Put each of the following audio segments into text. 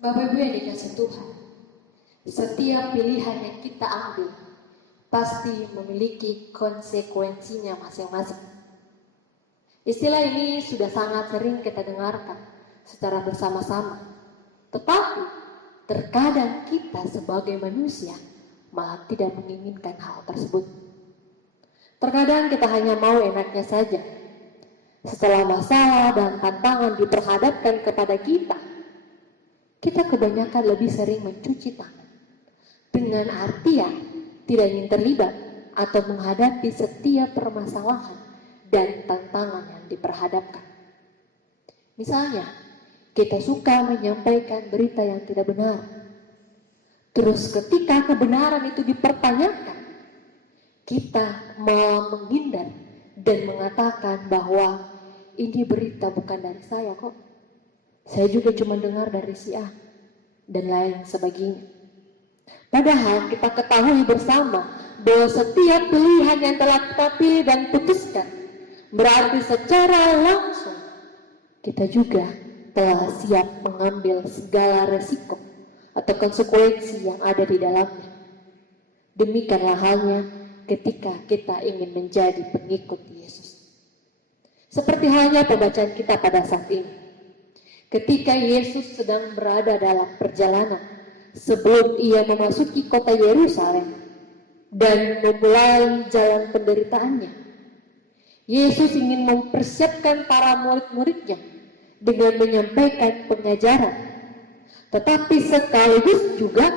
Bapak Ibu yang dikasih Tuhan, setiap pilihan yang kita ambil pasti memiliki konsekuensinya masing-masing. Istilah ini sudah sangat sering kita dengarkan secara bersama-sama. Tetapi terkadang kita sebagai manusia malah tidak menginginkan hal tersebut. Terkadang kita hanya mau enaknya saja. Setelah masalah dan tantangan diperhadapkan kepada kita kebanyakan lebih sering mencuci tangan. Dengan artian tidak ingin terlibat atau menghadapi setiap permasalahan dan tantangan yang diperhadapkan. Misalnya, kita suka menyampaikan berita yang tidak benar. Terus ketika kebenaran itu dipertanyakan, kita malah menghindar dan mengatakan bahwa ini berita bukan dari saya kok. Saya juga cuma dengar dari si A dan lain sebagainya. Padahal kita ketahui bersama bahwa setiap pilihan yang telah kita pilih dan putuskan berarti secara langsung kita juga telah siap mengambil segala resiko atau konsekuensi yang ada di dalamnya. Demikianlah halnya ketika kita ingin menjadi pengikut Yesus. Seperti halnya pembacaan kita pada saat ini. Ketika Yesus sedang berada dalam perjalanan sebelum ia memasuki kota Yerusalem dan memulai jalan penderitaannya, Yesus ingin mempersiapkan para murid-muridnya dengan menyampaikan pengajaran. Tetapi sekaligus juga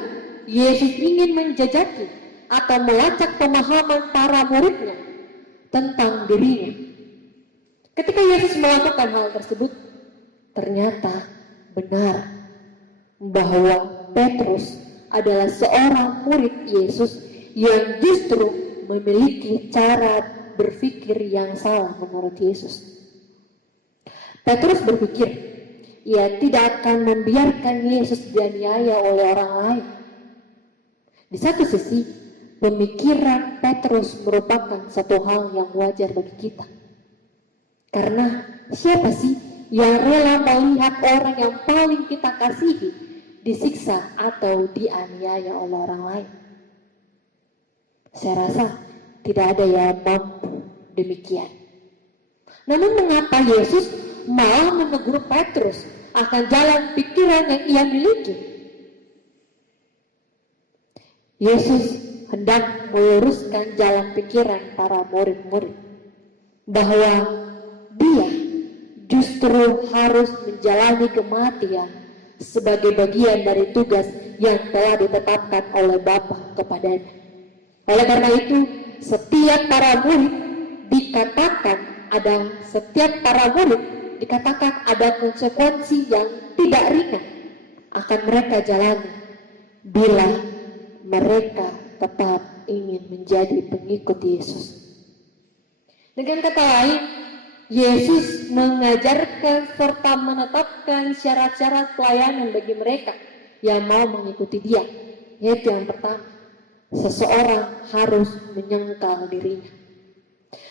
Yesus ingin menjajaki atau melacak pemahaman para muridnya tentang dirinya. Ketika Yesus melakukan hal tersebut, ternyata benar bahwa Petrus adalah seorang murid Yesus yang justru memiliki cara berpikir yang salah menurut Yesus. Petrus berpikir, ia tidak akan membiarkan Yesus dianiaya oleh orang lain. Di satu sisi, pemikiran Petrus merupakan satu hal yang wajar bagi kita. Karena siapa sih yang rela melihat orang yang paling kita kasihi disiksa atau dianiaya oleh orang lain? Saya rasa tidak ada yang mampu demikian. Namun mengapa Yesus malah menegur Petrus akan jalan pikiran yang ia miliki? Yesus hendak meluruskan jalan pikiran para murid-murid bahwa dia justru harus menjalani kematian sebagai bagian dari tugas yang telah ditetapkan oleh Bapa kepadanya. Oleh karena itu, setiap para murid dikatakan ada konsekuensi yang tidak ringan akan mereka jalani bila mereka tetap ingin menjadi pengikut Yesus. Dengan kata lain, Yesus mengajarkan serta menetapkan syarat-syarat pelayanan bagi mereka yang mau mengikuti Dia. Yaitu yang pertama, seseorang harus menyangkal dirinya.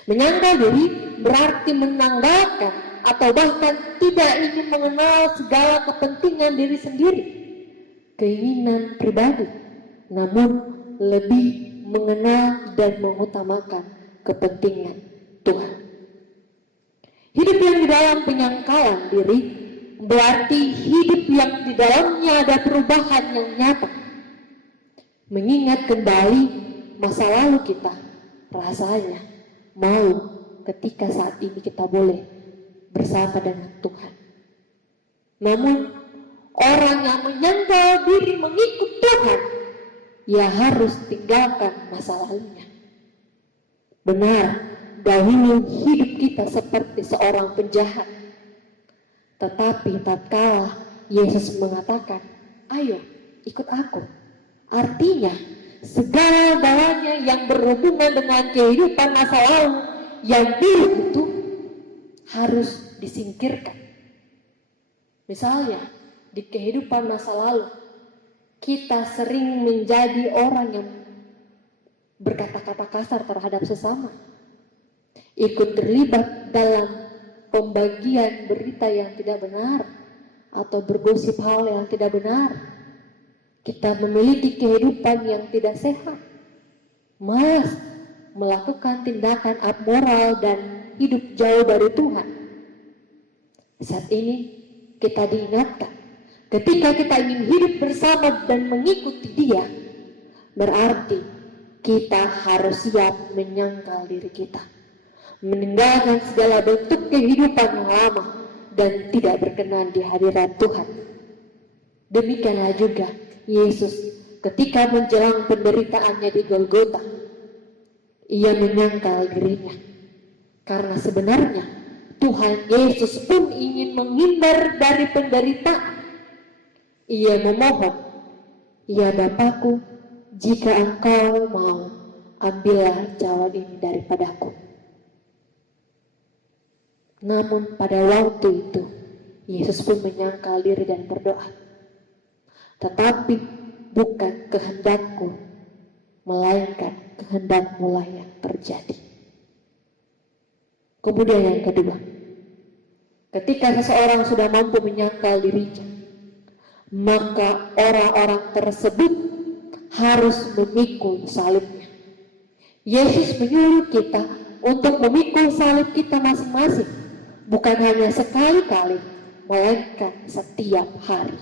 Menyangkal diri berarti menanggalkan atau bahkan tidak ingin mengenal segala kepentingan diri sendiri, keinginan pribadi, namun lebih mengenal dan mengutamakan kepentingan Tuhan. Hidup yang di dalam penyangkalan diri berarti hidup yang di dalamnya ada perubahan yang nyata. Mengingat kembali masa lalu kita, rasanya mau ketika saat ini kita boleh bersama dengan Tuhan. Namun orang yang menyangkal diri mengikut Tuhan, ia harus tinggalkan masa lalunya. Benar, dahulu hidup kita seperti seorang penjahat. Tetapi tatkala Yesus mengatakan, ayo ikut aku. Artinya, segala-galanya yang berhubungan dengan kehidupan masa lalu yang buruk itu harus disingkirkan. Misalnya, di kehidupan masa lalu, kita sering menjadi orang yang berkata-kata kasar terhadap sesama, ikut terlibat dalam pembagian berita yang tidak benar, atau bergosip hal yang tidak benar. Kita memiliki kehidupan yang tidak sehat, malas melakukan tindakan amoral dan hidup jauh dari Tuhan. Saat ini kita diingatkan, ketika kita ingin hidup bersama dan mengikuti Dia, berarti kita harus siap menyangkal diri kita, meninggalkan segala bentuk kehidupan yang lama dan tidak berkenan di hadirat Tuhan. Demikianlah juga Yesus ketika menjelang penderitaannya di Golgota, Ia menyangkal dirinya, karena sebenarnya Tuhan Yesus pun ingin menghindar dari penderitaan. Ia memohon, "Ya Bapa-Ku, jika Engkau mau, ambillah cawan ini daripadaku." Namun pada waktu itu, Yesus pun menyangkal diri dan berdoa, "Tetapi bukan kehendakku, melainkan kehendak-Mu lah yang terjadi." Kemudian yang kedua, ketika seseorang sudah mampu menyangkal dirinya, maka orang-orang tersebut harus memikul salibnya. Yesus menyuruh kita untuk memikul salib kita masing-masing, bukan hanya sekali-kali, melainkan setiap hari.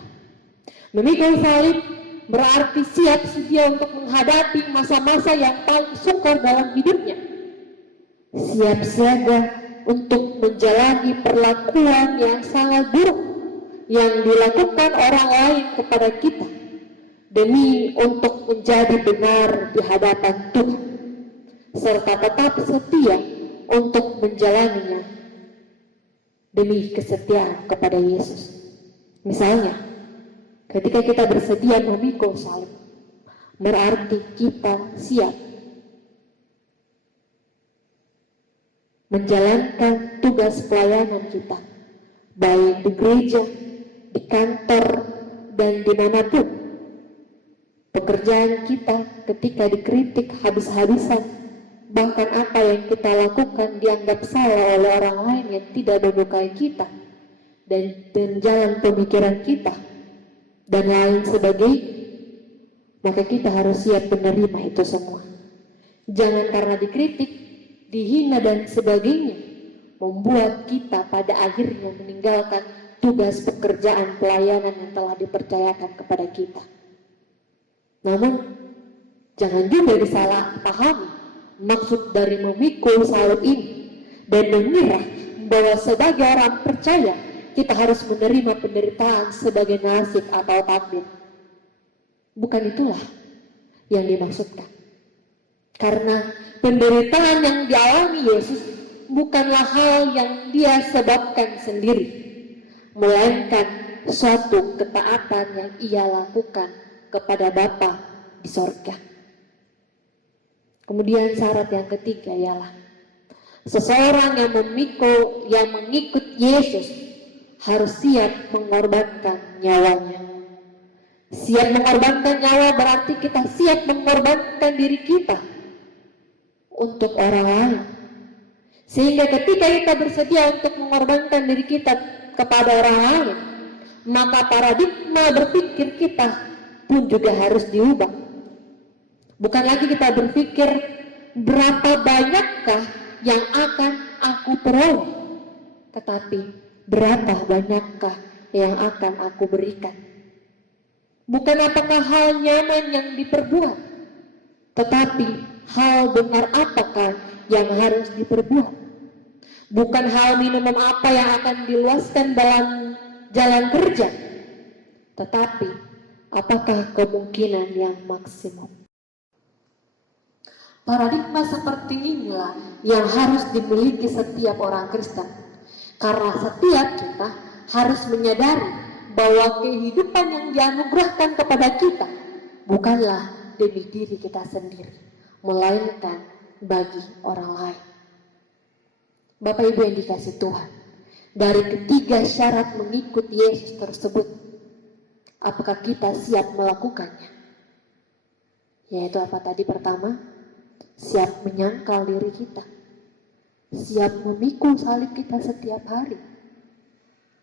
Memikul salib berarti siap sedia untuk menghadapi masa-masa yang paling sukar dalam hidupnya. Siap siaga untuk menjalani perlakuan yang sangat buruk yang dilakukan orang lain kepada kita, demi untuk menjadi benar di hadapan Tuhan, serta tetap setia untuk menjalaninya demi kesetiaan kepada Yesus. Misalnya, ketika kita bersedia memikul salib, berarti kita siap menjalankan tugas pelayanan kita, baik di gereja, di kantor, dan dimanapun. Pekerjaan kita ketika dikritik habis-habisan, bahkan apa yang kita lakukan dianggap salah oleh orang lain yang tidak menyukai kita, dan jalan pemikiran kita, dan lain sebagainya, maka kita harus siap menerima itu semua. Jangan karena dikritik, dihina dan sebagainya membuat kita pada akhirnya meninggalkan tugas pekerjaan pelayanan yang telah dipercayakan kepada kita. Namun jangan juga disalahpahami maksud dari memikul salib ini dan mengira bahwa sebagai orang percaya kita harus menerima penderitaan sebagai nasib atau takdir. Bukan itulah yang dimaksudkan. Karena penderitaan yang dialami Yesus bukanlah hal yang Dia sebabkan sendiri, melainkan suatu ketaatan yang Ia lakukan kepada Bapa di sorga. Kemudian syarat yang ketiga ialah seseorang yang mengikut Yesus harus siap mengorbankan nyawanya. Siap mengorbankan nyawa berarti kita siap mengorbankan diri kita untuk orang lain. Sehingga ketika kita bersedia untuk mengorbankan diri kita kepada orang lain, maka paradigma berpikir kita pun juga harus diubah. Bukan lagi kita berpikir berapa banyakkah yang akan aku peroleh, tetapi berapa banyakkah yang akan aku berikan. Bukan apakah hal nyaman yang diperbuat, tetapi hal benar apakah yang harus diperbuat. Bukan hal minimum apa yang akan diluaskan dalam jalan kerja, tetapi apakah kemungkinan yang maksimum. Paradigma seperti inilah yang harus dimiliki setiap orang Kristen, karena setiap kita harus menyadari bahwa kehidupan yang dianugerahkan kepada kita bukanlah demi diri kita sendiri, melainkan bagi orang lain. Bapak Ibu yang dikasihi Tuhan, dari ketiga syarat mengikut Yesus tersebut, apakah kita siap melakukannya? Yaitu apa tadi? Pertama, siap menyangkal diri kita, siap memikul salib kita setiap hari,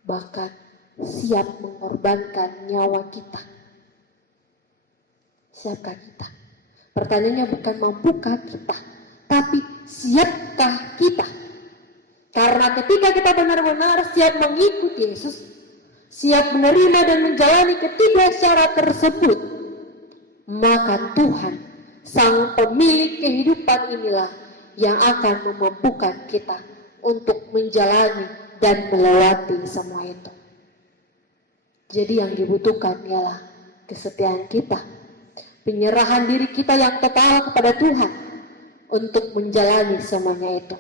bahkan siap mengorbankan nyawa kita? Siapkah kita? Pertanyaannya bukan mampukah kita, tapi siapkah kita? Karena ketika kita benar-benar siap mengikuti Yesus, siap menerima dan menjalani ketiga syarat tersebut, maka Tuhan, Sang Pemilik kehidupan inilah yang akan memampukan kita untuk menjalani dan melewati semua itu. Jadi yang dibutuhkan ialah kesetiaan kita, penyerahan diri kita yang total kepada Tuhan untuk menjalani semuanya itu.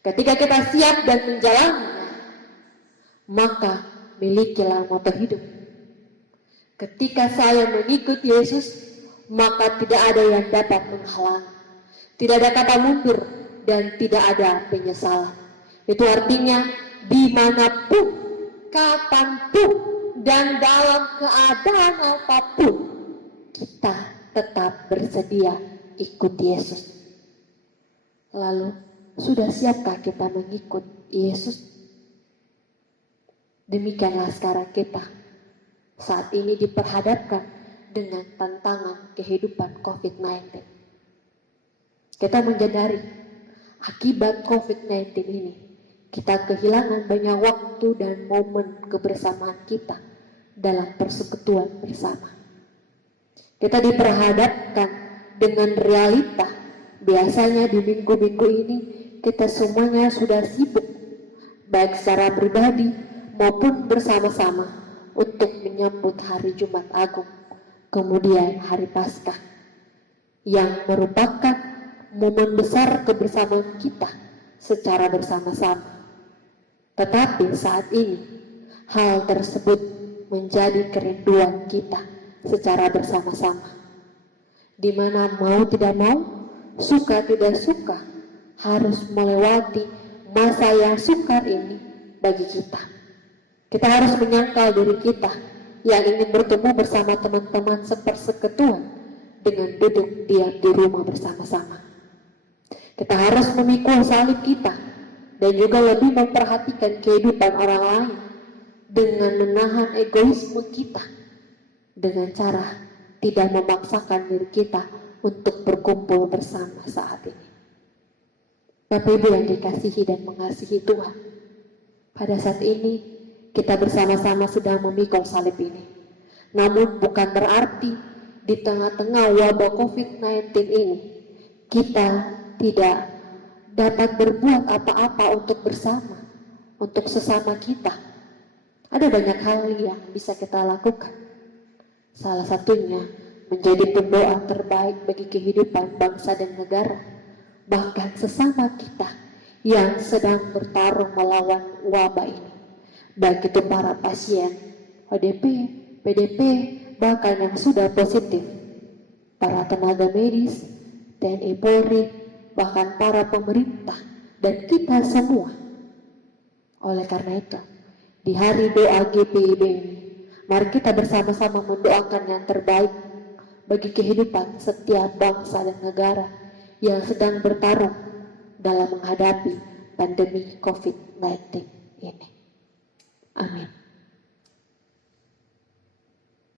Ketika kita siap dan menjalaninya, maka milikilah motor hidup. Ketika saya mengikuti Yesus, maka tidak ada yang dapat menghalang. Tidak ada kata mundur dan tidak ada penyesalan. Itu artinya dimanapun, kapanpun, dan dalam keadaan apapun, kita tetap bersedia ikut Yesus. Lalu, sudah siapkah kita mengikut Yesus? Demikianlah sekarang kita saat ini diperhadapkan dengan tantangan kehidupan COVID-19. Kita menyadari akibat COVID-19 ini, kita kehilangan banyak waktu dan momen kebersamaan kita dalam persekutuan bersama. Kita diperhadapkan dengan realita, biasanya di minggu-minggu ini kita semuanya sudah sibuk, baik secara pribadi maupun bersama-sama untuk menyambut hari Jumat Agung, kemudian hari Paskah, yang merupakan momen besar kebersamaan kita secara bersama-sama. Tetapi saat ini, hal tersebut menjadi kerinduan kita secara bersama-sama, di mana mau tidak mau, suka tidak suka, harus melewati masa yang sukar ini bagi kita. Kita harus menyangkal diri kita yang ingin bertemu bersama teman-teman sepersekutuan dengan duduk diam di rumah bersama-sama. Kita harus memikul salib kita dan juga lebih memperhatikan kehidupan orang lain dengan menahan egoisme kita dengan cara tidak memaksakan diri kita untuk berkumpul bersama saat ini. Bapak Ibu yang dikasihi dan mengasihi Tuhan, pada saat ini kita bersama-sama sedang memikul salib ini. Namun bukan berarti di tengah-tengah wabah COVID-19 ini kita tidak dapat berbuat apa-apa untuk bersama, untuk sesama kita. Ada banyak hal yang bisa kita lakukan. Salah satunya menjadi pendoa terbaik bagi kehidupan bangsa dan negara, bahkan sesama kita yang sedang bertarung melawan wabah ini. Baik itu para pasien ODP, PDP, bahkan yang sudah positif, para tenaga medis, TNI Polri, bahkan para pemerintah, dan kita semua. Oleh karena itu, di hari doa GPIB ini, mari kita bersama-sama mendoakan yang terbaik bagi kehidupan setiap bangsa dan negara yang sedang bertarung dalam menghadapi pandemi COVID-19 ini. Amin.